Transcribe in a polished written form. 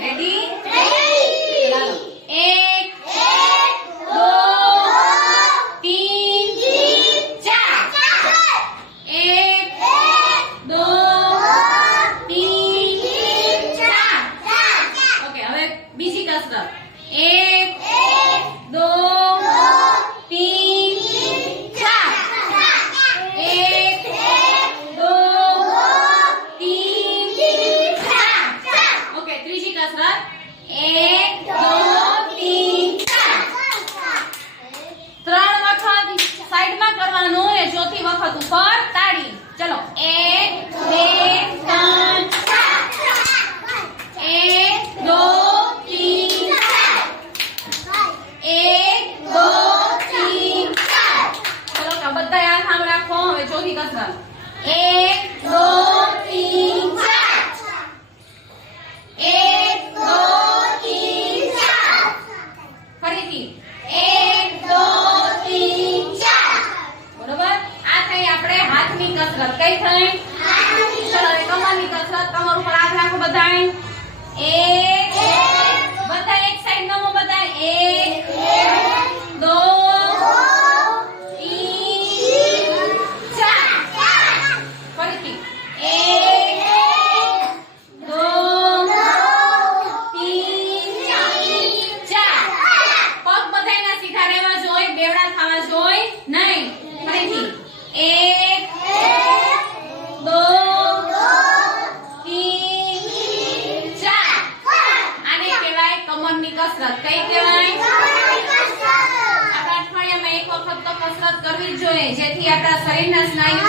Ready? ચાલો 1 2 3 4 1 2 3 4 okay હવે બીજી કસરત 1 2 3 4 1 2 3 4 ઓકે ત્રીજી કસરત 1 2 3 4 ત્રણ વખત સાઈડમાં કરવાનું એ ચોથી વખત ઉપર તાળી ચલો 1 2 3 1 2 3 4 1 2 3 4 ચલો તો બધા આંખ આમ રાખો હવે ચોથી કસરત 1 2 3 4 1 2 3 4 ફરીથી 1 2 3 4 બરોબર આ થઈ આપણે હાથની કસરત કઈ થઈ ચલો હવે કમરની કસરત કમર ઉપર હાથ રાખો બધાય એક બધા એક સાઈડ નમો બધા 1 2 3 4 ફરીથી 1 2 3 4 પગ બધાયના સીધા રહેવા જોઈએ બેવડા થવા જોઈએ નહીં ફરીથી 1 2 3 4 આને કહેવાય કમરની કસરત કઈ કહેવાય આપણા અઠવાડિયામાં એક વખત તો કસરત કરવી જ જોઈએ જેથી આપણા શરીરના સ્નાયુ